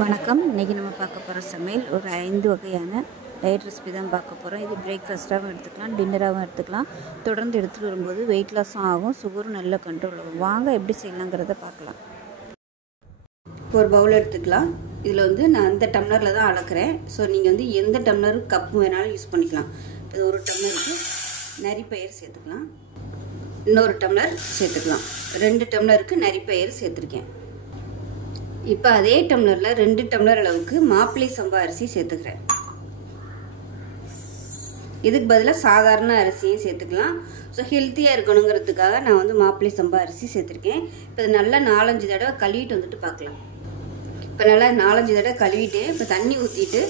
வணக்கம். இன்றைக்கி நம்ம பார்க்க போகிற சமையல் ஒரு 5 வகையான டயட் ரெசிபி தான் பார்க்க போகிறோம். இது பிரேக்ஃபாஸ்ட்டாகவும் எடுத்துக்கலாம், டின்னராகவும் எடுத்துக்கலாம். தொடர்ந்து எடுத்துகிட்டு வரும்போது வெயிட் லாஸும் ஆகும், சுகரும் நல்ல கண்ட்ரோல் ஆகும். வாங்க எப்படி செய்யலாங்கிறத பார்க்கலாம். இப்போ ஒரு பவுல் எடுத்துக்கலாம். இதில் வந்து நான் அந்த டம்ளரில் தான் அளக்கிறேன். ஸோ நீங்கள் வந்து எந்த டம்ளர் கப்பு வேணாலும் யூஸ் பண்ணிக்கலாம். இது ஒரு டம்ளருக்கு நரிப்பயிறு சேர்த்துக்கலாம், இன்னொரு டம்ளர் சேர்த்துக்கலாம். 2 டம்ளருக்கு நரிப்பயிறு சேர்த்துருக்கேன். இப்போ அதே டம்ளரில் 2 டம்ளர் அளவுக்கு மாப்பிள்ளை சம்பா அரிசி சேர்த்துக்கிறேன். இதுக்கு பதிலாக சாதாரண அரிசியும் சேர்த்துக்கலாம். ஸோ ஹெல்த்தியாக இருக்கணுங்கிறதுக்காக நான் வந்து மாப்பிள்ளை சம்பா அரிசி சேர்த்துருக்கேன். இப்போ இது நல்லா 4-5 தடவை கழுவிட்டு வந்துட்டு பார்க்கலாம். இப்போ நல்லா 4-5 தடவை கழுவிட்டு இப்போ தண்ணி ஊற்றிட்டு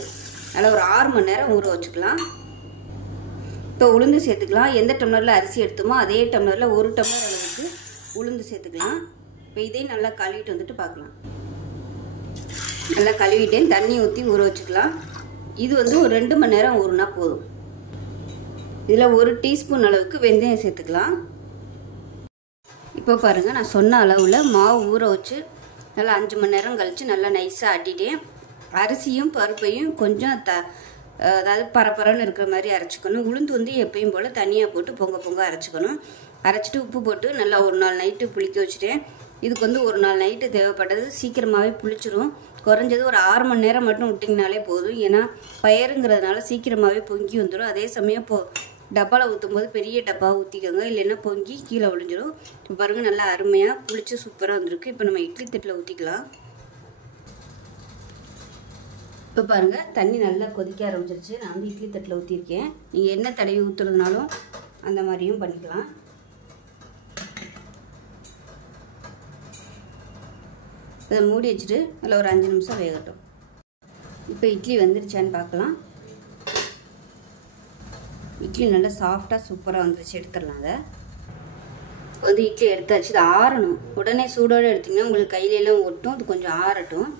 நல்லா ஒரு 6 மணி நேரம் ஊற வச்சுக்கலாம். இப்போ உளுந்து சேர்த்துக்கலாம். எந்த டம்ளரில் அரிசி எடுத்தோமோ அதே டம்ளரில் 1 டம்ளர் அளவுக்கு உளுந்து சேர்த்துக்கலாம். இப்போ இதையும் நல்லா கழுவிட்டு வந்துட்டு பார்க்கலாம். நல்லா கழுவிட்டேன், தண்ணி ஊற்றி ஊற வச்சுக்கலாம். இது வந்து ஒரு 2 மணி நேரம் ஊறுனா போதும். இதில் 1 டீஸ்பூன் அளவுக்கு வெந்தயம் சேர்த்துக்கலாம். இப்போ பாருங்கள், நான் சொன்ன அளவில் மாவு ஊற வச்சு நல்லா 5 மணி நேரம் கழித்து நல்லா நைஸாக ஆட்டிட்டேன். அரிசியும் பருப்பையும் கொஞ்சம் அதாவது பரப்பரன்னு இருக்கிற மாதிரி அரைச்சிக்கணும். உளுந்து வந்து எப்பயும் போல் தனியாக போட்டு பொங்க அரைச்சிக்கணும். அரைச்சிட்டு உப்பு போட்டு நல்லா ஒரு நாள் நைட்டு புளிக்க வச்சுட்டேன். இதுக்கு வந்து ஒரு நாள் நைட்டு தேவைப்பட்டது. சீக்கிரமாகவே புளிச்சிரும். குறைஞ்சது ஒரு 6 மணி நேரம் மட்டும் விட்டிங்கனாலே போதும். ஏன்னா பயிறுங்கிறதுனால சீக்கிரமாகவே பொங்கி வந்துடும். அதே சமயம் டப்பாவில் ஊற்றும் போது பெரிய டப்பாவை ஊற்றிக்கோங்க, இல்லைன்னா பொங்கி கீழே விழிஞ்சிடும். இப்போ பாருங்கள், நல்லா அருமையாக புளிச்சு சூப்பராக வந்திருக்கு. இப்போ நம்ம இட்லி தட்டில் ஊற்றிக்கலாம். இப்போ பாருங்கள், தண்ணி நல்லா கொதிக்க ஆரம்பிச்சிருச்சு. நான் வந்து இட்லி தட்டில் ஊற்றிருக்கேன். நீங்கள் என்ன தடவி ஊற்றுறதுனாலும் அந்த மாதிரியும் பண்ணிக்கலாம். இதை மூடி வச்சுட்டு அதில் ஒரு 5 நிமிஷம் வேகட்டும். இப்போ இட்லி வந்துருச்சான்னு பார்க்கலாம். இட்லி நல்லா சாஃப்டாக சூப்பராக வந்துருச்சு. எடுத்துடலாம். அதை வந்து இட்லி எடுத்தாச்சு. இது ஆறணும். உடனே சூடோடு எடுத்திங்கன்னா உங்களுக்கு கையிலெல்லாம் ஒட்டும். அது கொஞ்சம் ஆறட்டும்.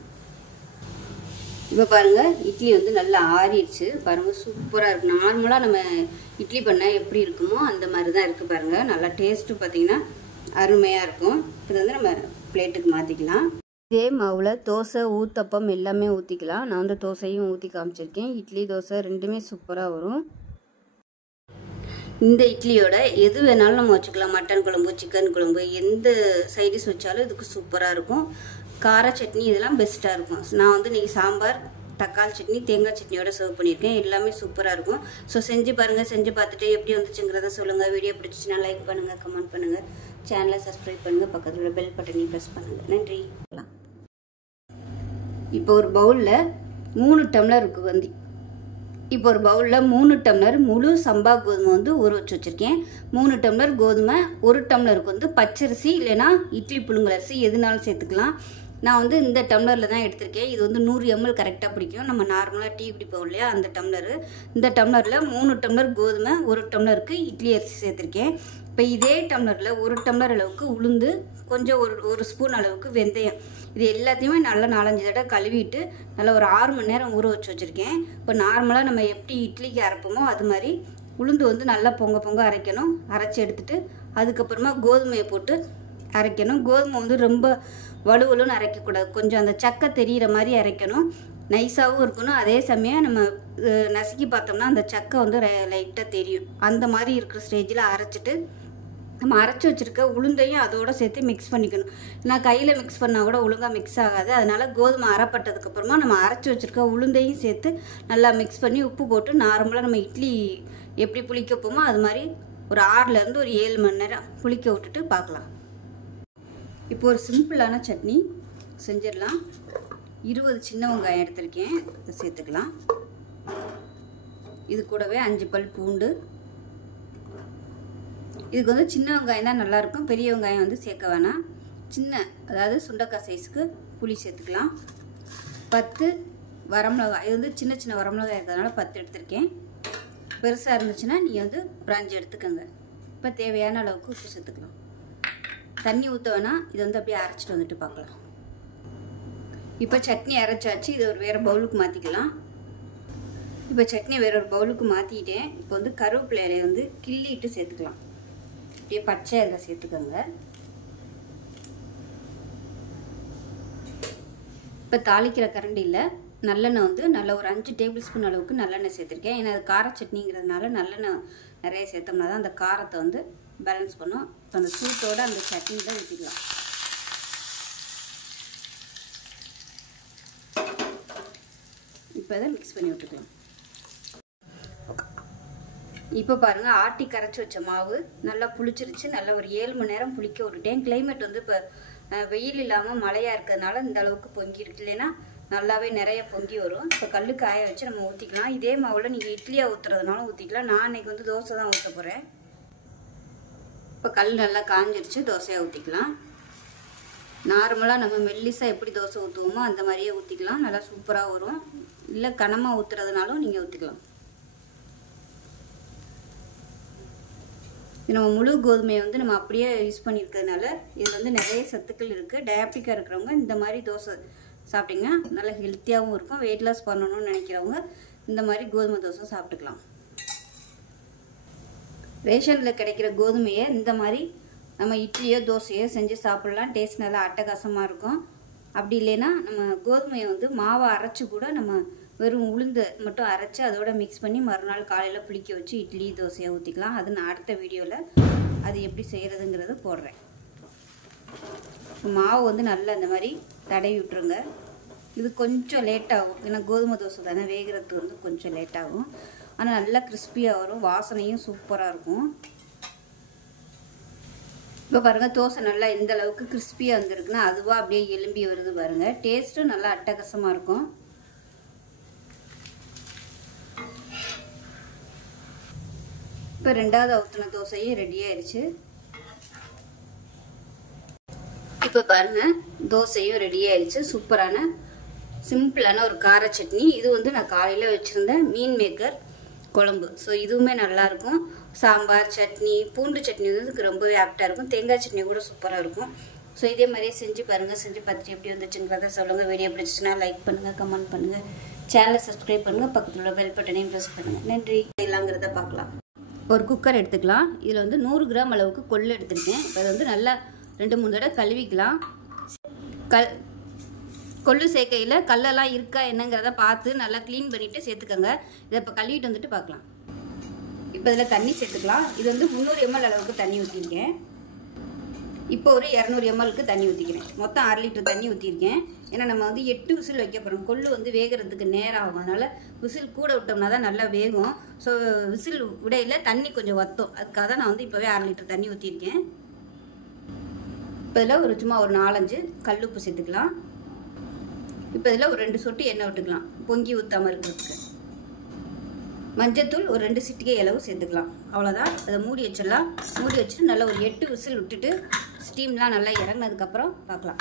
இப்போ பாருங்கள், இட்லி வந்து நல்லா ஆறிடுச்சு. பாருங்கள், சூப்பராக இருக்குது. நார்மலாக நம்ம இட்லி பண்ணால் எப்படி இருக்குமோ அந்த மாதிரி தான் இருக்குது. பாருங்கள், நல்லா டேஸ்ட்டு பார்த்திங்கன்னா அருமையாக இருக்கும். இது வந்து நம்ம பிளேட்டுக்கு மாற்றிக்கலாம். இதே மாவில் தோசை, ஊத்தப்பம் எல்லாமே ஊற்றிக்கலாம். நான் வந்து தோசையும் ஊற்றி காமிச்சிருக்கேன். இட்லி, தோசை ரெண்டுமே சூப்பராக வரும். இந்த இட்லியோட எது வேணாலும் நம்ம வச்சுக்கலாம். மட்டன் குழம்பு, சிக்கன் குழம்பு, எந்த சைடிஷ் வச்சாலும் இதுக்கு சூப்பராக இருக்கும். கார சட்னி இதெல்லாம் பெஸ்ட்டாக இருக்கும். நான் வந்து இன்றைக்கி சாம்பார், தக்காளி சட்னி, தேங்காய் சட்னியோட சர்வ் பண்ணியிருக்கேன். எல்லாமே சூப்பராக இருக்கும். ஸோ செஞ்சு பாருங்கள். செஞ்சு பார்த்துட்டு எப்படி வந்துச்சுங்கிறத சொல்லுங்கள். வீடியோ பிடிச்சிச்சின்னா லைக் பண்ணுங்கள், கமெண்ட் பண்ணுங்கள், சேனலை சப்ஸ்கிரைப் பண்ணுங்கள், பக்கத்தில் உள்ள பெல் பட்டனையும் ப்ரெஸ் பண்ணுங்கள். நன்றி. இப்போ ஒரு பவுலில் 3 டம்ளர் இருக்குது வந்து. இப்போ ஒரு பவுலில் 3 டம்ளர் முழு சம்பா கோதுமை வந்து ஊற வச்சு வச்சுருக்கேன். 3 டம்ளர் கோதுமை, 1 டம்ளருக்கு வந்து பச்சரிசி இல்லைன்னா இட்லி புழுங்கல் அரிசி எதுனாலும் சேர்த்துக்கலாம். நான் வந்து இந்த டம்ளரில் தான் எடுத்திருக்கேன். இது வந்து 100 ml கரெக்டாக பிடிக்கும். நம்ம நார்மலாக டீ குடிப்போம் இல்லையா, அந்த டம்ளரு. இந்த டம்ளரில் 3 டம்ளர் கோதுமை, 1 டம்ளருக்கு இட்லி அரிசி சேர்த்துருக்கேன். இப்போ இதே டம்ளரில் 1 டம்ளர் அளவுக்கு உளுந்து, கொஞ்சம் ஒரு ஸ்பூன் அளவுக்கு வெந்தயம், இது எல்லாத்தையுமே நல்லா 4-5 தடவை கழுவிட்டு நல்லா ஒரு 6 மணி நேரம் ஊற வச்சு வச்சுருக்கேன். இப்போ நார்மலாக நம்ம எப்படி இட்லிக்கு அரைப்போமோ அது மாதிரி உளுந்து வந்து நல்லா பொங்க அரைக்கணும். அரைச்சி எடுத்துட்டு அதுக்கப்புறமா கோதுமையை போட்டு அரைக்கணும். கோதுமை வந்து ரொம்ப வலுவலுன்னு அரைக்கக்கூடாது. கொஞ்சம் அந்த சக்கை தெரிகிற மாதிரி அரைக்கணும். நைஸாகவும் இருக்கணும். அதே சமயம் நம்ம நசுக்கி பார்த்தோம்னா அந்த சக்கை வந்து லைட்டாக தெரியும். அந்த மாதிரி இருக்கிற ஸ்டேஜில் அரைச்சிட்டு நம்ம அரைச்சி வச்சுருக்க உளுந்தையும் அதோடு சேர்த்து மிக்ஸ் பண்ணிக்கணும். நான் கையில் மிக்ஸ் பண்ணால் கூட ஒழுங்காக மிக்ஸ் ஆகாது. அதனால் கோதுமை அரைப்பட்டதுக்கப்புறமா நம்ம அரைச்சி வச்சுருக்க உளுந்தையும் சேர்த்து நல்லா மிக்ஸ் பண்ணி உப்பு போட்டு நார்மலாக நம்ம இட்லி எப்படி புளிக்க போமோ அது மாதிரி ஒரு 6லேருந்து ஒரு 7 மணி நேரம் புளிக்க விட்டுட்டு பார்க்கலாம். இப்போ ஒரு சிம்பிளான சட்னி செஞ்சிடலாம். 20 சின்ன வெங்காயம் எடுத்திருக்கேன், அதை சேர்த்துக்கலாம். இது கூடவே 5 பல் பூண்டு. இதுக்கு வந்து சின்ன வெங்காயம் தான் நல்லாயிருக்கும். பெரிய வெங்காயம் வந்து சேர்க்க வேணாம். அதாவது சுண்டக்காய் சைஸுக்கு புளி சேர்த்துக்கலாம். 10 வரமிளகாய். இது வந்து சின்ன வரமிளகாய் இருக்கிறதுனால 10 எடுத்திருக்கேன். பெருசாக இருந்துச்சுன்னா நீங்கள் வந்து ஒரு 5 எடுத்துக்கோங்க. இப்போ தேவையான அளவுக்கு உப்பு சேர்த்துக்கலாம். தண்ணி ஊற்ற வேணாம். இதை வந்து அப்படியே அரைச்சிட்டு வந்துட்டு பார்க்கலாம். இப்போ சட்னி அரைச்சாச்சு. இதை ஒரு வேறு பவுலுக்கு மாற்றிக்கலாம். இப்போ சட்னி வேற ஒரு பவுலுக்கு மாற்றிக்கிட்டேன். இப்போ வந்து கருவேப்பிலையை வந்து கிள்ளிட்டு சேர்த்துக்கலாம். அப்படியே பச்சை அதில் சேர்த்துக்கோங்க. இப்போ தாளிக்கிற கரண்டியில் நல்லெண்ணெய் வந்து நல்ல ஒரு 5 டேபிள் ஸ்பூன் அளவுக்கு நல்லெண்ணெய் சேர்த்துருக்கேன். ஏன்னா அது கார சட்னிங்கிறதுனால நல்லெண்ணெய் நிறைய சேர்த்தோம்னா தான் அந்த காரத்தை வந்து பேலன்ஸ் பண்ணும். இப்போ அந்த சூட்டோட அந்த சட்னி தான் ஊற்றிக்கலாம். இப்போ அதை மிக்ஸ் பண்ணி விட்டுக்கலாம். இப்போ பாருங்கள், ஆட்டி கரைச்சி வச்ச மாவு நல்லா புளிச்சிருச்சு. நல்லா ஒரு 7 மணி நேரம் புளிக்க விட்டுட்டேன். கிளைமேட் வந்து இப்போ வெயில் இல்லாமல் மழையாக இருக்கிறதுனால இந்த அளவுக்கு பொங்கி இருக்கு. இல்லைன்னா நல்லாவே நிறைய பொங்கி வரும். இப்போ கல் காய வச்சு நம்ம ஊற்றிக்கலாம். இதே மாவில் நீங்கள் இட்லியாக ஊற்றுறதுனாலும் ஊற்றிக்கலாம். நான் இன்றைக்கி வந்து தோசை தான் ஊற்ற போகிறேன். இப்போ கல் நல்லா காஞ்சிருச்சு, தோசையாக ஊற்றிக்கலாம். நார்மலாக நம்ம மெல்லிஸாக எப்படி தோசை ஊற்றுவோமோ அந்த மாதிரியே ஊற்றிக்கலாம். நல்லா சூப்பராக வரும். இல்லை கனமாக ஊற்றுறதுனாலும் நீங்கள் ஊற்றிக்கலாம். நம்ம முழு கோதுமையை வந்து நம்ம அப்படியே யூஸ் பண்ணியிருக்கிறதுனால இதில் வந்து நிறைய சத்துக்கள் இருக்குது. டயபெட்டிக்காக இருக்கிறவங்க இந்த மாதிரி தோசை சாப்பிட்டிங்கன்னா நல்லா ஹெல்த்தியாகவும் இருக்கும். வெயிட் லாஸ் பண்ணணும்னு நினைக்கிறவங்க இந்த மாதிரி கோதுமை தோசை சாப்பிட்டுக்கலாம். ரேஷனில் கிடைக்கிற கோதுமையை இந்த மாதிரி நம்ம இட்லியோ தோசையோ செஞ்சு சாப்பிட்லாம். டேஸ்ட் நல்லா அட்டகாசமாக இருக்கும். அப்படி இல்லைன்னா நம்ம கோதுமையை வந்து மாவை அரைச்சி கூட நம்ம வெறும் உளுந்து மட்டும் அரைச்சி அதோட மிக்ஸ் பண்ணி மறுநாள் காலையில் புளிக்க வச்சு இட்லி தோசையை ஊற்றிக்கலாம். அது நான் அடுத்த வீடியோவில் அது எப்படி செய்கிறதுங்கிறத போடுறேன். மாவு வந்து நல்லா இந்த மாதிரி தடவி விட்டுருங்க. இது கொஞ்சம் லேட்டாகும், ஏன்னா கோதுமை தோசை தானே, வேகிறதுக்கு வந்து கொஞ்சம் லேட்டாகும். ஆனால் நல்லா கிறிஸ்பியாக வரும், வாசனையும் சூப்பராக இருக்கும். இப்போ பாருங்கள், தோசை நல்லா எந்த அளவுக்கு கிறிஸ்பியாக வந்துருக்குன்னா அதுவாக அப்படியே எலும்பி வருது பாருங்கள். டேஸ்ட்டும் நல்லா அட்டகாசமாக இருக்கும். இப்போ ரெண்டாவது ஊற்றின தோசையும் ரெடி ஆயிடுச்சு. இப்போ பாருங்கள், தோசையும் ரெடி ஆயிடுச்சு. சூப்பரான சிம்பிளான ஒரு கார சட்னி. இது வந்து நான் காலையில் வச்சுருந்தேன் மீன் மேக்கர் குழம்பு. ஸோ இதுவுமே நல்லாயிருக்கும். சாம்பார் சட்னி, பூண்டு சட்னி வந்து இதுக்கு ரொம்பவே ஆப்டாக இருக்கும். தேங்காய் சட்னி கூட சூப்பராக இருக்கும். ஸோ இதே மாதிரியே செஞ்சு பாருங்கள். செஞ்சு பார்த்துட்டு எப்படி வந்துச்சுங்கிறத சொல்லுங்கள். வீடியோ பிடிச்சிச்சுன்னா லைக் பண்ணுங்கள், கமெண்ட் பண்ணுங்கள், சேனலை சப்ஸ்கிரைப் பண்ணுங்கள், பக்கத்தில் உள்ள பெல் பட்டனையும் ப்ரெஸ் பண்ணுங்கள். நன்றி. எல்லாங்கிறத பார்க்கலாம். ஒரு குக்கர் எடுத்துக்கலாம். இதில் வந்து 100 கிராம் அளவுக்கு கொள்ளு எடுத்துருக்கேன். இப்போ அதை வந்து நல்லா 2-3 தடவை கழுவிக்கலாம். கொள்ளு சேர்க்கையில் கல்லெல்லாம் இருக்கா என்னங்கிறத பார்த்து நல்லா க்ளீன் பண்ணிவிட்டு சேர்த்துக்கோங்க. இதை இப்போ கழுவிட்டு வந்துட்டு பார்க்கலாம். இப்போ இதில் தண்ணி சேர்த்துக்கலாம். இது வந்து 300 ml அளவுக்கு தண்ணி ஊற்றிருக்கேன். இப்போ ஒரு 200 mlக்கு தண்ணி ஊற்றிக்கிறேன். மொத்தம் 1/2 லிட்டர் தண்ணி ஊற்றிருக்கேன். ஏன்னா நம்ம வந்து 8 விசில் வைக்க போகிறோம். கொள்ளு வந்து வேகிறதுக்கு நேரம் ஆகும். அதனால் விசில் கூட விட்டோம்னா தான் நல்லா வேகும். ஸோ விசில் விடையில் தண்ணி கொஞ்சம் வற்றும். அதுக்காக தான் நான் வந்து இப்போவே 1/2 லிட்டர் தண்ணி ஊற்றிருக்கேன். இப்போ இதில் சும்மா ஒரு 4-5 கல்லுப்பு சேர்த்துக்கலாம். இப்போ இதில் ஒரு 2 சொட்டு எண்ணெய் விட்டுக்கலாம், பொங்கி ஊற்றாமல் இருக்கிறதுக்கு. மஞ்சத்தூள் ஒரு 2 சிட்டிகை அளவு சேர்த்துக்கலாம். அவ்வளோதான். அதை மூடி வச்சிடலாம். மூடி வச்சுட்டு நல்லா ஒரு 8 விசில் விட்டுட்டு ஸ்டீம்லாம் நல்லா இறங்கினதுக்கப்புறம் பார்க்கலாம்.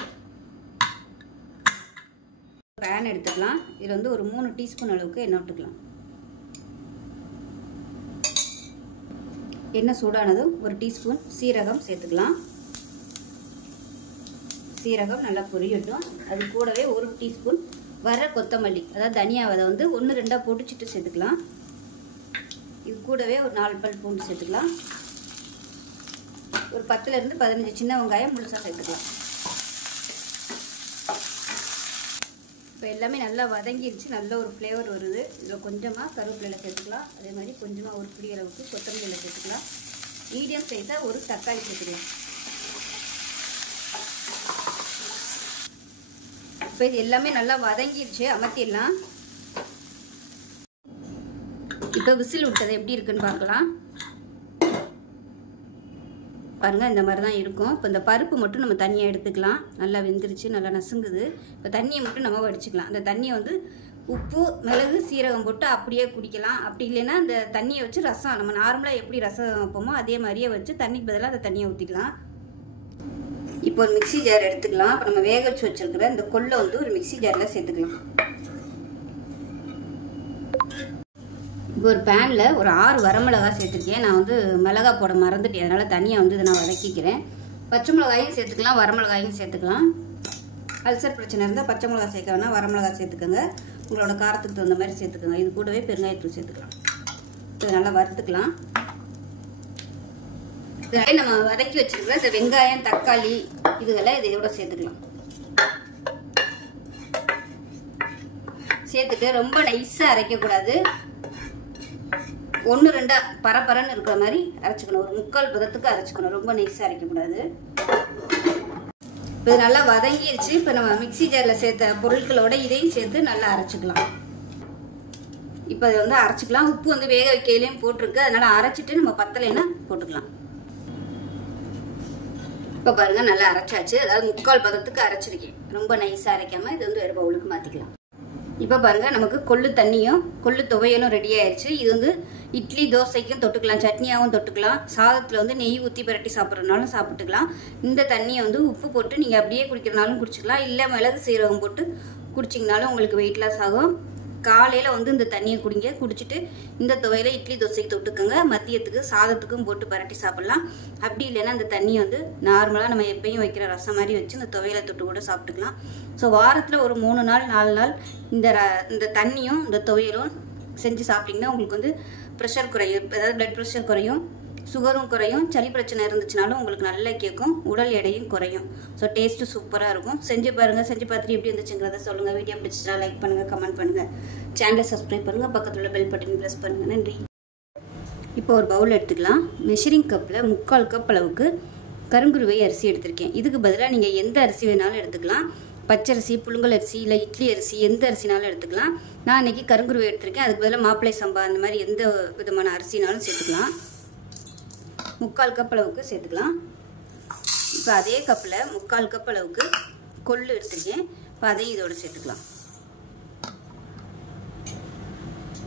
பேன் எடுத்துக்கலாம். இதில் வந்து ஒரு 3 டீஸ்பூன் அளவுக்கு எண்ணெய் விட்டுக்கலாம். எண்ணெய் சூடானதும் ஒரு டீஸ்பூன் சீரகம் சேர்த்துக்கலாம். சீரகம் நல்லா பொரியட்டும். அது கூடவே ஒரு டீஸ்பூன் வர கொத்தமல்லி, அதாவது தனியாவை அதை வந்து 1-2 பொடிச்சிட்டு சேர்த்துக்கலாம். இது கூடவே ஒரு 4 பல் பூண்டு சேர்த்துக்கலாம். ஒரு 10-15 சின்ன வெங்காயம் முழுசாக சேர்த்துக்கலாம். இப்போ எல்லாமே நல்லா வதங்கிடுச்சு. நல்ல ஒரு ஃப்ளேவர் வருது. இதில் கொஞ்சமாக கருவேப்பிலை சேர்த்துக்கலாம். அதே மாதிரி கொஞ்சமாக ஒரு பிடி அளவுக்கு கொத்தமல்லி சேர்த்துக்கலாம். மீடியம் சைஸாக ஒரு தக்காளி சேர்த்துக்கலாம். இப்போ இது எல்லாமே நல்லா வதங்கிடுச்சு. அமர்த்திடலாம். இப்போ விசில் விட்டது எப்படி இருக்குன்னு பார்க்கலாம். பாருங்கள், இந்த மாதிரி தான் இருக்கும். இப்போ இந்த பருப்பு மட்டும் நம்ம தண்ணியை எடுத்துக்கலாம். நல்லா வெந்துருச்சு, நல்லா நசுங்குது. இப்போ தண்ணியை மட்டும் நம்ம வடிச்சுக்கலாம். அந்த தண்ணியை வந்து உப்பு, மிளகு, சீரகம் போட்டு அப்படியே குடிக்கலாம். அப்படி இல்லைன்னா அந்த தண்ணியை வச்சு ரசம், நம்ம நார்மலாக எப்படி ரசம் வைப்போமோ அதே மாதிரியே வச்சு தண்ணிக்கு பதிலாக அந்த தண்ணியை ஊற்றிக்கலாம். இப்போ ஒரு மிக்சி ஜார் எடுத்துக்கலாம். இப்போ நம்ம வேக வச்சு வச்சுருக்கிற இந்த கொள்ளை வந்து ஒரு மிக்சி ஜாரில் சேர்த்துக்கலாம். இப்போ ஒரு பேனில் ஒரு 6 வரமிளகாய் சேர்த்துருக்கேன். நான் வந்து மிளகாய் போட மறந்துட்டேன். அதனால் தனியாக வந்து இதை நான் வதக்கிக்கிறேன். பச்சை மிளகாயும் சேர்த்துக்கலாம், வரமிளகாயும் சேர்த்துக்கலாம். அல்சர் பிரச்சனை இருந்தால் பச்சை மிளகாய் சேர்க்க வேணால் வரமிளகாய் சேர்த்துக்கோங்க. உங்களோட காரத்துக்கு தகுந்த மாதிரி சேர்த்துக்கோங்க. இது கூடவே பெருங்காயத்தூள் சேர்த்துக்கலாம். இதை நல்லா வறுத்துக்கலாம். இதனால நம்ம வதக்கி வச்சிருக்கிற இந்த வெங்காயம், தக்காளி இதுகளை இதோட சேர்த்துக்கலாம். சேர்த்துட்டு ரொம்ப நைஸாக அரைக்கக்கூடாது. 1-2 பரப்பரன்னு இருக்கிற மாதிரி அரைச்சிக்கணும். ஒரு 3/4 பதத்துக்கு அரைச்சிக்கணும். ரொம்ப நைஸாக அரைக்கக்கூடாது. இப்போ இது நல்லா வதங்கிடுச்சு. இப்போ நம்ம மிக்சி ஜாரில் சேர்த்த பொருட்களோட இதையும் சேர்த்து நல்லா அரைச்சிக்கலாம். இப்போ அதை வந்து அரைச்சிக்கலாம். உப்பு வந்து வேக வைக்கையிலையும் போட்டிருக்கு, அதனால் அரைச்சிட்டு நம்ம பத்தலைன்னா போட்டுக்கலாம். இப்போ பாருங்கள் நல்லா அரைச்சாச்சு. அதாவது 3/4 பதத்துக்கு அரைச்சிருக்கேன். ரொம்ப நைஸாக அரைக்காமல் இது வந்து வேறு பவுலுக்கு மாற்றிக்கலாம். இப்போ பாருங்கள் நமக்கு கொள்ளு தண்ணியும் கொள்ளு துவையலும் ரெடி ஆயிடுச்சு. இது வந்து இட்லி தோசைக்கும் தொட்டுக்கலாம், சட்னியாகவும் தொட்டுக்கலாம், சாதத்தில் வந்து நெய் ஊற்றி பரட்டி சாப்பிட்றதுனாலும் சாப்பிட்டுக்கலாம். இந்த தண்ணியை வந்து உப்பு போட்டு நீங்கள் அப்படியே குடிக்கிறனாலும் குடிச்சிக்கலாம், இல்லை மிளகு சீரகம் போட்டு குடிச்சிங்கனாலும் உங்களுக்கு வெயிட் லாஸ் ஆகும். காலையில் வந்து இந்த தண்ணியை குடிங்க. குடிச்சிட்டு இந்த துவையில இட்லி தோசைக்கு தொட்டுக்கோங்க. மதியத்துக்கு சாதத்துக்கும் போட்டு பரட்டி சாப்பிட்லாம். அப்படி இல்லைன்னா இந்த தண்ணியை வந்து நார்மலாக நம்ம எப்பயும் வைக்கிற ரசம் மாதிரி வச்சு இந்த துவையில தொட்டு கூட சாப்பிட்டுக்கலாம். ஸோ வாரத்தில் ஒரு 3 நாள் 4 நாள் இந்த தண்ணியும் இந்த துவையலும் செஞ்சு சாப்பிட்டிங்கன்னா உங்களுக்கு வந்து ப்ரெஷர் குறையும். அதாவது பிளட் ப்ரெஷர் குறையும், சுகரும் குறையும், சளி பிரச்சனை இருந்துச்சுனாலும் உங்களுக்கு நல்லா கேட்கும், உடல் எடையும் குறையும். ஸோ டேஸ்ட்டு சூப்பராக இருக்கும். செஞ்சு பாருங்கள். செஞ்சு பார்த்துட்டு எப்படி இருந்துச்சுங்கிறத சொல்லுங்கள். வீடியோ பிடிச்சிட்டா லைக் பண்ணுங்கள், கமெண்ட் பண்ணுங்கள், சேனலை சப்ஸ்கிரைப் பண்ணுங்கள், பக்கத்தில் உள்ள பெல் பட்டன் ப்ரெஸ் பண்ணுங்கள். நன்றி. இப்போ ஒரு பவுல் எடுத்துக்கலாம். மெஷரிங் கப்பில் 3/4 கப் அளவுக்கு கருங்குருவை அரிசி எடுத்திருக்கேன். இதுக்கு பதிலாக நீங்கள் எந்த அரிசி வேணாலும் எடுத்துக்கலாம். பச்சரிசி, புழுங்கல் அரிசி, இல்லை இட்லி அரிசி, எந்த அரிசினாலும் எடுத்துக்கலாம். நான் இன்றைக்கி கருங்குருவை எடுத்திருக்கேன். அதுக்கு பதிலாக மாப்பிள்ளை சம்பா அந்த மாதிரி எந்த விதமான அரிசினாலும் சேர்த்துக்கலாம். 3/4 கப் அளவுக்கு சேர்த்துக்கலாம். இப்போ அதே கப்பில் 3/4 கப் அளவுக்கு கொள்ளு எடுத்துருக்கேன். இப்போ அதையும் இதோட சேர்த்துக்கலாம்.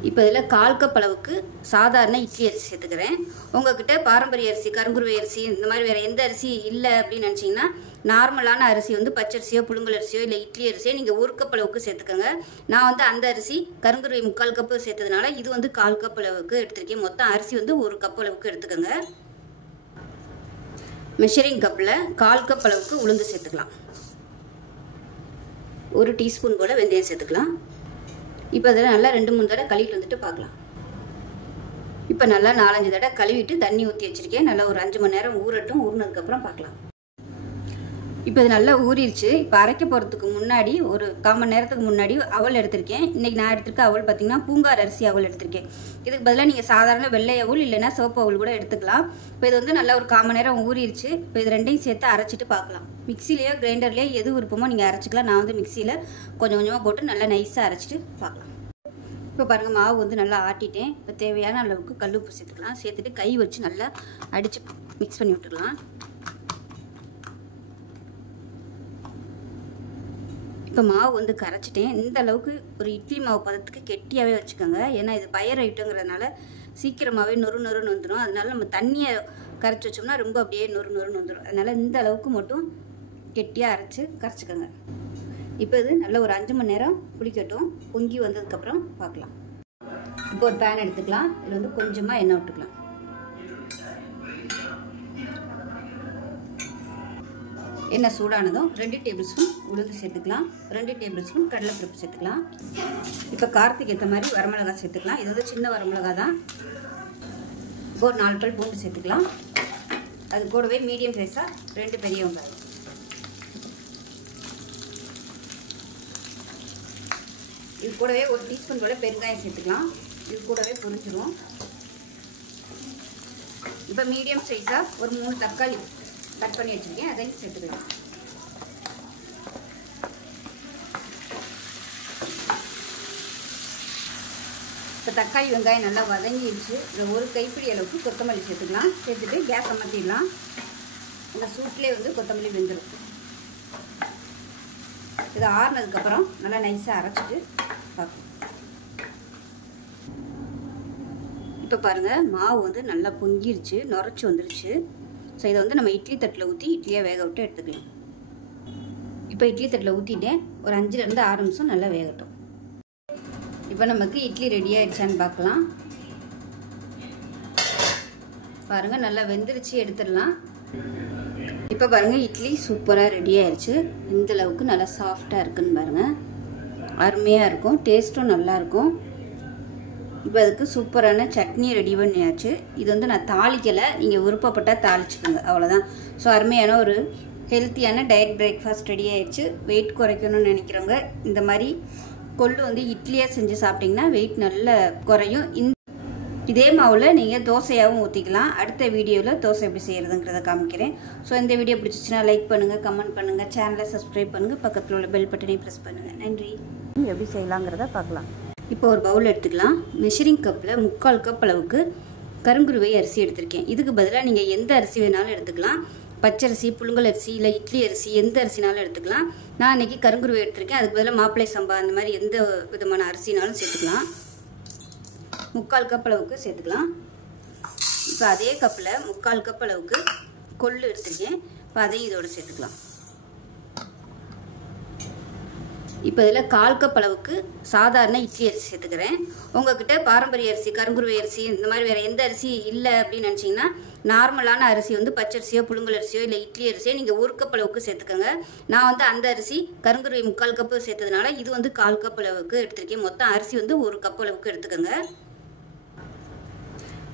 இப்போ இதில் 1/4 கப் அளவுக்கு சாதாரண இட்லி அரிசி சேர்த்துக்கிறேன். உங்கள்கிட்ட பாரம்பரிய அரிசி, கருங்குருவை அரிசி இந்த மாதிரி வேறு எந்த அரிசி இல்லை அப்படின்னு நினச்சிங்கன்னா நார்மலான அரிசி வந்து பச்சரிசியோ புழுங்கல் அரிசியோ இல்லை இட்லி அரிசியோ நீங்கள் 1 கப் அளவுக்கு சேர்த்துக்கோங்க. நான் வந்து அந்த அரிசி கருங்குருவை 3/4 கப்பு சேர்த்ததுனால இது வந்து 1/4 கப் அளவுக்கு எடுத்திருக்கேன். மொத்தம் அரிசி வந்து 1 கப் அளவுக்கு எடுத்துக்கோங்க. மெஷரிங் கப்பில் 1/4 கப் அளவுக்கு உளுந்து சேர்த்துக்கலாம். 1 டீஸ்பூன் போல் வெந்தயம் சேர்த்துக்கலாம். இப்போ அதில் நல்லா 2-3 தடவை கழுவிட்டு வந்துட்டு பார்க்கலாம். இப்போ நல்லா 4-5 தடவை கழுவிட்டு தண்ணி ஊற்றி வச்சுருக்கேன். நல்லா ஒரு 5 மணி நேரம் ஊறட்டும். ஊறினதுக்கப்புறம் பார்க்கலாம். இப்போ இது நல்லா ஊறிடுச்சு. இப்போ அரைக்க போகிறதுக்கு முன்னாடி ஒரு 1/4 மணி நேரத்துக்கு முன்னாடி அவல் எடுத்திருக்கேன். இன்றைக்கி நான் எடுத்திருக்க அவல் பார்த்திங்கன்னா பூங்கார் அரிசி அவல் எடுத்திருக்கேன். இதுக்கு பதிலாக நீங்கள் சாதாரண வெள்ளை அவல் இல்லைன்னா சிவப்பு அவல் கூட எடுத்துக்கலாம். இப்போ இது வந்து நல்லா ஒரு 1/4 மணி நேரம் ஊறிடுச்சு. இப்போ இது ரெண்டையும் சேர்த்து அரைச்சிட்டு பார்க்கலாம். மிக்சிலேயோ கிரைண்டர்லேயோ எது விருப்பமோ நீங்கள் அரைச்சிக்கலாம். நான் வந்து மிக்சியில் கொஞ்சம் கொஞ்சமாக போட்டு நல்லா நைஸாக அரைச்சிட்டு பார்க்கலாம். இப்போ பாருங்கள் மாவு வந்து நல்லா ஆட்டிட்டேன். இப்போ தேவையான அளவுக்கு கல் உப்பு சேர்த்துக்கலாம். சேர்த்துட்டு கை வச்சு நல்லா அடித்து மிக்ஸ் பண்ணி விட்டுக்கலாம். இப்போ மாவு வந்து கரைச்சிட்டேன். இந்த அளவுக்கு ஒரு இட்லி மாவு பதத்துக்கு கெட்டியாகவே வச்சுக்கோங்க. ஏன்னா இது பயர் ஐட்டங்கிறதுனால சீக்கிரமாகவே நொறுன்னு வந்துடும். அதனால நம்ம தண்ணியை கரைச்சி வச்சோம்னா ரொம்ப அப்படியே நொறுன்னு வந்துடும். அதனால் இந்த அளவுக்கு மட்டும் கெட்டியாக அரைச்சி கரைச்சிக்கோங்க. இப்போ இது நல்ல ஒரு 5 மணி நேரம் புளிக்கட்டும். பொங்கி வந்ததுக்கப்புறம் பார்க்கலாம். இப்போ ஒரு பேன் எடுத்துக்கலாம். இதில் வந்து கொஞ்சமாக எண்ணெய் விட்டுக்கலாம். எண்ணெய் சூடானதும் 2 டேபிள் ஸ்பூன் உளுந்து சேர்த்துக்கலாம். 2 டேபிள் ஸ்பூன் கடலைப்பருப்பு சேர்த்துக்கலாம். இப்போ காரத்துக்கு ஏற்ற மாதிரி வரமிளகாய் சேர்த்துக்கலாம். இது வந்து சின்ன வரமிளகாய் தான். இப்போ ஒரு 4 பல் பூண்டு சேர்த்துக்கலாம். அது கூடவே மீடியம் சைஸாக 2 பெரிய வெங்காயம். இது கூடவே 1 டீஸ்பூன் போல பெருங்காயம் சேர்த்துக்கலாம். இது கூடவே பொரிஞ்சிரும். இப்போ மீடியம் சைஸாக ஒரு 3 தக்காளி கட் பண்ணி வச்சுருக்கேன். அதையும் சேர்த்துக்கலாம். இப்போ தக்காளி வெங்காயம் நல்லா வதங்கிடுச்சு. இதில் 1 கைப்பிடி அளவுக்கு கொத்தமல்லி சேர்த்துக்கலாம். சேர்த்துட்டு கேஸ் அமர்த்திடலாம். இந்த சூட்லேயே வந்து கொத்தமல்லி வெந்துடும். இது ஆறுனதுக்கப்புறம் நல்லா நைஸாக அரைச்சிட்டு பார்க்கலாம். இப்போ பாருங்கள் மாவு வந்து நல்லா பொங்கிருச்சு, நுரைச்சி வந்துருச்சு. ஸோ இதை வந்து நம்ம இட்லி தட்டில் ஊற்றி இட்லியாக வேக விட்டு எடுத்துக்கலாம். இப்போ இட்லி தட்டில் ஊற்றிட்டேன். ஒரு 5-6 நிமிஷம் நல்லா வேகட்டும். இப்போ நமக்கு இட்லி ரெடி ஆகிடுச்சான்னு பார்க்கலாம். பாருங்கள் நல்லா வெந்துருச்சு, எடுத்துடலாம். இப்போ பாருங்கள் இட்லி சூப்பராக ரெடி ஆயிடுச்சு. இந்த அளவுக்கு நல்லா சாஃப்டாக இருக்குன்னு பாருங்கள். அருமையாக இருக்கும், டேஸ்ட்டும் நல்லாயிருக்கும். இப்போ அதுக்கு சூப்பரான சட்னி ரெடி பண்ணியாச்சு. இது வந்து நான் தாளிக்கலை, நீங்கள் விருப்பப்பட்டால் தாளிச்சுக்கோங்க, அவ்வளோதான். ஸோ அருமையான ஒரு ஹெல்த்தியான டயட் பிரேக்ஃபாஸ்ட் ரெடி ஆயிடுச்சு. வெயிட் குறைக்கணும்னு நினைக்கிறவங்க இந்த மாதிரி கொள்ளு வந்து இட்லியாக செஞ்சு சாப்பிட்டிங்கன்னா வெயிட் நல்லா குறையும். இதே மாவில் நீங்கள் தோசையாகவும் ஊற்றிக்கலாம். அடுத்த வீடியோவில் தோசை எப்படி செய்கிறதுங்கிறத காமிக்கிறேன். ஸோ இந்த வீடியோ பிடிச்சிச்சின்னா லைக் பண்ணுங்கள், கமெண்ட் பண்ணுங்கள், சேனலை சப்ஸ்கிரைப் பண்ணுங்கள், பக்கத்தில் உள்ள பெல் பட்டனை ப்ரெஸ் பண்ணுங்கள். நன்றி. எப்படி செய்யலாங்கிறத பார்க்கலாம். இப்போ ஒரு பவுல் எடுத்துக்கலாம். மெஷரிங் கப்பில் 3/4 கப் அளவுக்கு கருங்குருவை அரிசி எடுத்திருக்கேன். இதுக்கு பதிலாக நீங்கள் எந்த அரிசி வேணாலும் எடுத்துக்கலாம். பச்சரிசி, புழுங்கல் அரிசி, இல்லை இட்லி அரிசி, எந்த அரிசினாலும் எடுத்துக்கலாம். நான் இன்றைக்கி கருங்குருவை எடுத்திருக்கேன். அதுக்கு பதிலாக மாப்பிள்ளை சம்பா அந்த மாதிரி எந்த விதமான அரிசினாலும் சேர்த்துக்கலாம். 3/4 கப் அளவுக்கு சேர்த்துக்கலாம். இப்போ அதே கப்பில் 3/4 கப் அளவுக்கு கொள்ளு எடுத்துருக்கேன். இப்போ அதையும் இதோட சேர்த்துக்கலாம். இப்போ இதில் 1/4 கப் அளவுக்கு சாதாரண இட்லி அரிசி சேர்த்துக்கிறேன். உங்கள்கிட்ட பாரம்பரிய அரிசி, கருங்குருவை அரிசி இந்த மாதிரி வேறு எந்த அரிசி இல்லை அப்படின்னு நினச்சிங்கன்னா நார்மலான அரிசி வந்து பச்சரிசியோ, புழுங்கல் அரிசியோ, இல்லை இட்லி அரிசியோ நீங்கள் 1 கப் அளவுக்கு சேர்த்துக்கோங்க. நான் வந்து அந்த அரிசி கருங்குருவை 3/4 கப்பு சேர்த்ததுனால இது வந்து 1/4 கப் அளவுக்கு எடுத்திருக்கேன். மொத்தம் அரிசி வந்து 1 கப் அளவுக்கு எடுத்துக்கோங்க.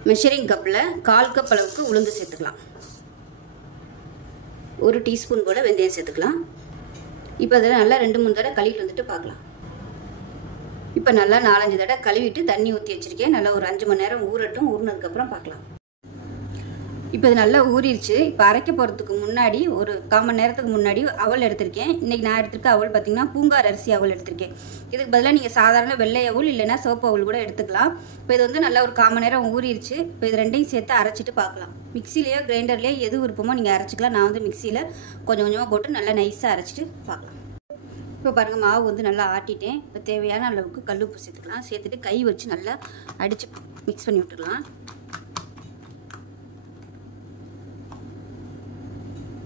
மெஷரிங் கப்பில் 1/4 கப் அளவுக்கு உளுந்து சேர்த்துக்கலாம். 1 டீஸ்பூன் போல் வெந்தயம் சேர்த்துக்கலாம். இப்போ அதில் நல்லா 2-3 தடவை கழுவிட்டு வந்துட்டு பார்க்கலாம். இப்போ நல்லா 4-5 தடவை கழுவிட்டு தண்ணி ஊற்றி வச்சுருக்கேன். நல்லா ஒரு 5 மணி நேரம் ஊறட்டும். ஊறினதுக்கப்புறம் பார்க்கலாம். இப்போ இது நல்லா ஊறிடுச்சு. இப்போ அரைக்க போகிறதுக்கு முன்னாடி ஒரு 1/4 மணி நேரத்துக்கு முன்னாடி அவல் எடுத்திருக்கேன். இன்றைக்கி நான் எடுத்திருக்க அவல் பார்த்திங்கன்னா பூங்கார் அரிசி அவல் எடுத்திருக்கேன். இதுக்கு பதிலாக நீங்கள் சாதாரண வெள்ளை அவல் இல்லைன்னா சிவப்பு அவல் கூட எடுத்துக்கலாம். இப்போ இது வந்து நல்லா ஒரு 1/4 மணி நேரம் ஊறிடுச்சு. இப்போ இது ரெண்டையும் சேர்த்து அரைச்சிட்டு பார்க்கலாம். மிக்சிலேயோ கிரைண்டர்லேயோ எது விருப்பமோ நீங்கள் அரைச்சிக்கலாம். நான் வந்து மிக்சியில் கொஞ்சம் கொஞ்சமாக போட்டு நல்லா நைஸாக அரைச்சிட்டு பார்க்கலாம். இப்போ பாருங்கள், மாவு வந்து நல்லா ஆட்டிட்டேன். இப்போ தேவையான அளவுக்கு கல் உப்பு சேர்த்துக்கலாம். சேர்த்துட்டு கை வச்சு நல்லா அடித்து மிக்ஸ் பண்ணி விட்டுக்கலாம்.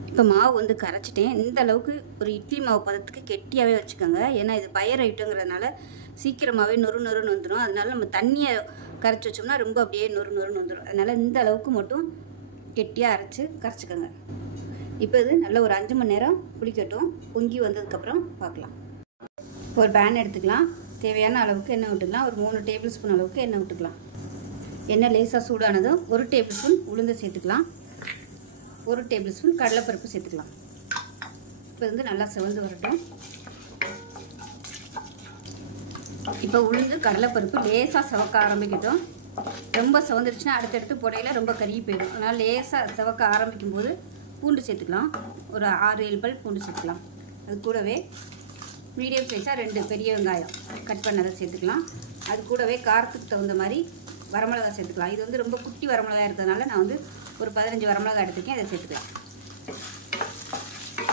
இப்போ மாவு வந்து கரைச்சிட்டேன். இந்த அளவுக்கு ஒரு இட்லி மாவு பதத்துக்கு கெட்டியாகவே வச்சுக்கோங்க. ஏன்னா இது பயர் ஐட்டங்கிறதுனால சீக்கிரமாகவே நொறுன்னு வந்துடும். அதனால நம்ம தண்ணியை கரைச்சி வச்சோம்னா ரொம்ப அப்படியே நொறுன்னு வந்துடும். அதனால் இந்த அளவுக்கு மட்டும் கெட்டியாக அரைச்சி கரைச்சிக்கோங்க. இப்போ இது நல்ல ஒரு 5 மணி நேரம் புளிக்கட்டும். பொங்கி வந்ததுக்கப்புறம் பார்க்கலாம். ஒரு பேன் எடுத்துக்கலாம். தேவையான அளவுக்கு எண்ணெய் விட்டுக்கலாம். ஒரு 3 டேபிள் ஸ்பூன் அளவுக்கு எண்ணெய் விட்டுக்கலாம். எண்ணெய் லேசாக சூடானதும் 1 டேபிள் ஸ்பூன் உளுந்து சேர்த்துக்கலாம். 1 டேபிள் ஸ்பூன் கடலைப்பருப்பு சேர்த்துக்கலாம். இப்போ வந்து நல்லா செவந்து வரட்டும். இப்போ உளுந்து கடலைப்பருப்பு லேசாக செவக்க ஆரம்பிக்கட்டும். ரொம்ப செவந்துருச்சுன்னா அடுத்தடுத்து புடையில ரொம்ப கருகி போயிடும். அதனால் லேசாக செவக்க ஆரம்பிக்கும் போது பூண்டு சேர்த்துக்கலாம். ஒரு 6-7 பல் பூண்டு சேர்த்துக்கலாம். அது கூடவே மீடியம் சைஸாக 2 பெரிய வெங்காயம் கட் பண்ணதை சேர்த்துக்கலாம். அது கூடவே காரத்துக்கு தகுந்த மாதிரி வரமிளகா சேர்த்துக்கலாம். இது வந்து ரொம்ப குட்டி வரமிளகா இருக்கிறதுனால நான் வந்து ஒரு 15 வரமிளகா எடுத்துருக்கேன். அதை சேர்த்துக்கலாம்.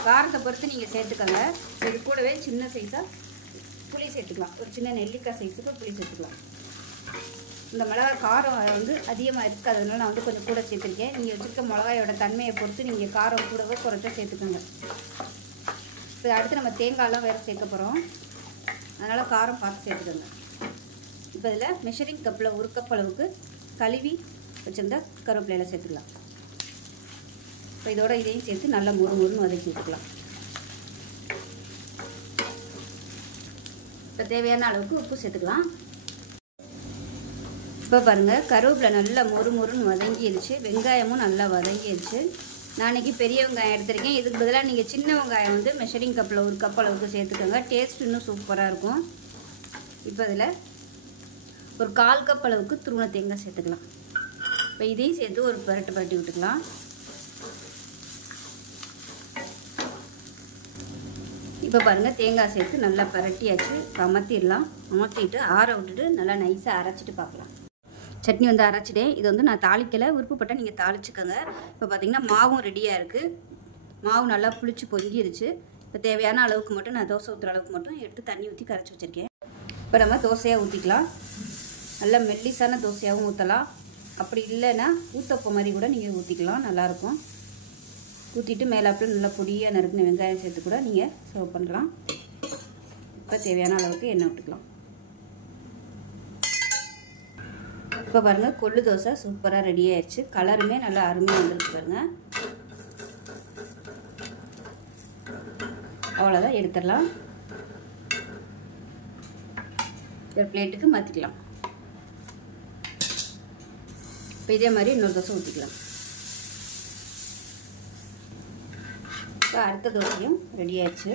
காரத்தை பொறுத்து நீங்கள் சேர்த்துக்கோங்க. இது கூடவே சின்ன சைஸாக புளி சேர்த்துக்கலாம். ஒரு சின்ன நெல்லிக்காய் சைஸுக்கு புளி சேர்த்துக்கலாம். இந்த மிளகா காரம் வந்து அதிகமாக இருக்குது, அதனால நான் வந்து கொஞ்சம் கூட சேர்த்துருக்கேன். நீங்கள் வச்சுருக்க மிளகாயோட தன்மையை பொறுத்து நீங்கள் காரம் கூடவோ குறைச்சா சேர்த்துக்கோங்க. இப்போ அடுத்து நம்ம தேங்காயெலாம் வேறு சேர்க்க போகிறோம். அதனால் காரம் பார்த்து சேர்த்துக்கோங்க. இப்போ இதில் மெஷரிங் கப்பில் 1 கப் அளவுக்கு கழுவி வச்சுருந்தா கருவேப்பிலையில் சேர்த்துக்கலாம். இப்போ இதோட இதையும் சேர்த்து நல்லா முறுமுறுன்னு வதக்கி விட்டுக்கலாம். இப்போ தேவையான அளவுக்கு உப்பு சேர்த்துக்கலாம். இப்போ பாருங்கள், கருவேப்பிலை நல்லா முறுமுறுன்னு வதங்கிடுச்சு. வெங்காயமும் நல்லா வதங்கிடுச்சு. நான் இன்றைக்கி பெரிய வெங்காயம் எடுத்திருக்கேன். இதுக்கு பதிலாக நீங்கள் சின்ன வெங்காயம் வந்து மெஷரிங் கப்பில் 1 கப் அளவுக்கு சேர்த்துக்கோங்க. டேஸ்ட் இன்னும் சூப்பராக இருக்கும். இப்போ இதில் ஒரு 1/4 கப் அளவுக்கு துருவன தேங்காய் சேர்த்துக்கலாம். இப்போ இதையும் சேர்த்து ஒரு பரட்டி விட்டுக்கலாம். இப்போ பாருங்கள், தேங்காய் சேர்த்து நல்லா பரட்டியாச்சு. அமர்த்திடலாம். அமர்த்திட்டு ஆற விட்டுட்டு நல்லா நைஸாக அரைச்சிட்டு பார்க்கலாம். சட்னி வந்து அரைச்சிட்டேன். இது வந்து நான் தாளிக்கலை, விருப்பப்பட்டால் நீங்கள் தாளிச்சுக்கோங்க. இப்போ பார்த்திங்கன்னா மாவும் ரெடியாக இருக்குது. மாவு நல்லா புளிச்சு பொங்கிடுச்சு. இப்போ தேவையான அளவுக்கு மட்டும் நான் தோசை ஊற்றுற அளவுக்கு மட்டும் எடுத்து தண்ணி ஊற்றி கரைச்சி வச்சுருக்கேன். இப்போ நம்ம தோசையாக ஊற்றிக்கலாம். நல்லா மெல்லிசான தோசையாகவும் ஊற்றலாம். அப்படி இல்லைன்னா ஊத்தப்பம் மாதிரி கூட நீங்கள் ஊற்றிக்கலாம், நல்லாயிருக்கும். ஊற்றிட்டு மேலாப்பில் நல்லா பொடியாக நறுக்குன வெங்காயம் சேர்த்து கூட நீங்கள் சர்வ் பண்ணலாம். இப்போ தேவையான அளவுக்கு எண்ணெய் விட்டுக்கலாம். இப்போ பாருங்கள், கொள்ளு தோசை சூப்பராக ரெடி ஆயிடுச்சு. கலருமே நல்லா அருமையாக வந்துருக்கு பாருங்கள். அவ்வளோதான், எடுத்துடலாம். ஒரு பிளேட்டுக்கு மாற்றிக்கலாம். இப்போ இதே மாதிரி இன்னொரு தோசை ஊற்றிக்கலாம். இப்போ அடுத்த தோசையும் ரெடி ஆயிடுச்சு.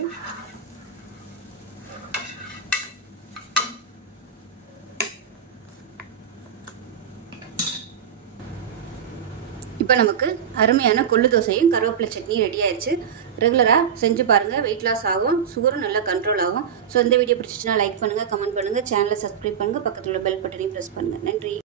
இப்போ நமக்கு அருமையான கொள்ளு தோசையும் கருவேப்பிலை சட்னியும் ரெடி ஆயிடுச்சு. ரெகுலராக செஞ்சு பாருங்கள், வெயிட் லாஸ் ஆகும், சுகரும் நல்லா கண்ட்ரோல் ஆகும். ஸோ இந்த வீடியோ பிடிச்சிச்சுன்னா லைக் பண்ணுங்கள், கமெண்ட் பண்ணுங்கள், சேனலை சப்ஸ்கிரைப் பண்ணுங்கள், பக்கத்தில் உள்ள பெல் பட்டனையும் ப்ரெஸ் பண்ணுங்கள். நன்றி.